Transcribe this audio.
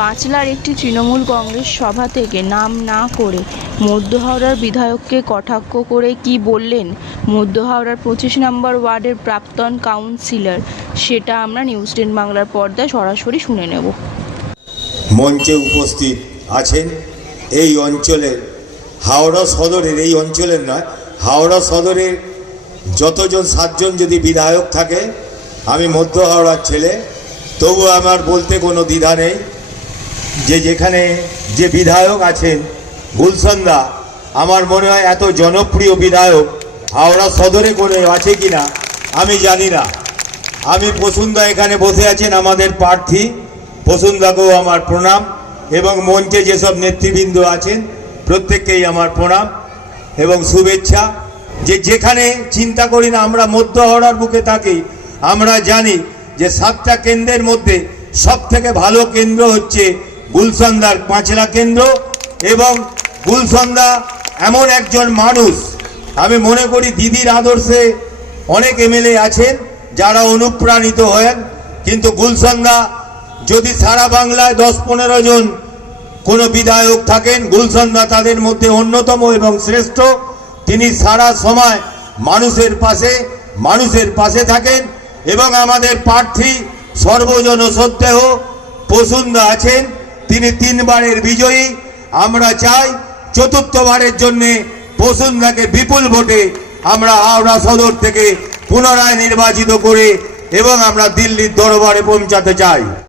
পাঁচলার একটি তৃণমূল কংগ্রেস সভা থেকে নাম না করে মধ্য হাওড়ার বিধায়ককে কটাক্ষ করে কি বললেন মধ্য হাওড়ার 25 নম্বর ওয়ার্ডের প্রাক্তন কাউন্সিলর, সেটা আমরা নিউজ 10 বাংলার পর্দায় সরাসরি শুনে নেব। মঞ্চে উপস্থিত আছেন এই অঞ্চলের, হাওড়া সদরের, এই অঞ্চলের নয়, হাওড়া সদরের যতজন 7 জন যদি বিধায়ক থাকে, আমি মধ্য হাওড়ার ছেলে, তবু আমার বলতে কোনো দ্বিধা নেই যে যেখানে যে বিধায়ক আছেন গুলশানদা, আমার মনে হয় এত জনপ্রিয় বিধায়ক হাওড়া সদরে কোনো আছে কি না আমি জানি না। আমি প্রসূনদা এখানে বসে আছেন, আমাদের প্রার্থী, প্রসূনদাকেও আমার প্রণাম, এবং মঞ্চে যেসব নেতৃবৃন্দ আছেন প্রত্যেককেই আমার প্রণাম এবং শুভেচ্ছা। যে যেখানে চিন্তা করি না আমরা মধ্য হাওড়ার বুকে থাকি, আমরা জানি যে 7টা কেন্দ্রের মধ্যে সব থেকে ভালো কেন্দ্র হচ্ছে গুলশানদার পাঁচলা কেন্দ্র। এবং গুলশানদা এমন একজন মানুষ, আমি মনে করি দিদির আদর্শে অনেক এমএলএ আছেন যারা অনুপ্রাণিত হন, কিন্তু গুলশানদা যদি সারা বাংলায় 10-15 জন কোনো বিধায়ক থাকেন, গুলশানদা তাদের মধ্যে অন্যতম এবং শ্রেষ্ঠ। তিনি সারা সময় মানুষের পাশে থাকেন এবং আমাদের প্রার্থী সর্বজন শ্রদ্ধেয় প্রসূনদা আছেন, তিনি 3 বারের বিজয়ী। আমরা চাই 4র্থবারের জন্য প্রসূনদাকে বিপুল ভোটে আমরা হাওড়া সদর থেকে পুনরায় নির্বাচিত করে এবং আমরা দিল্লির দরবারে পৌঁছাতে চাই।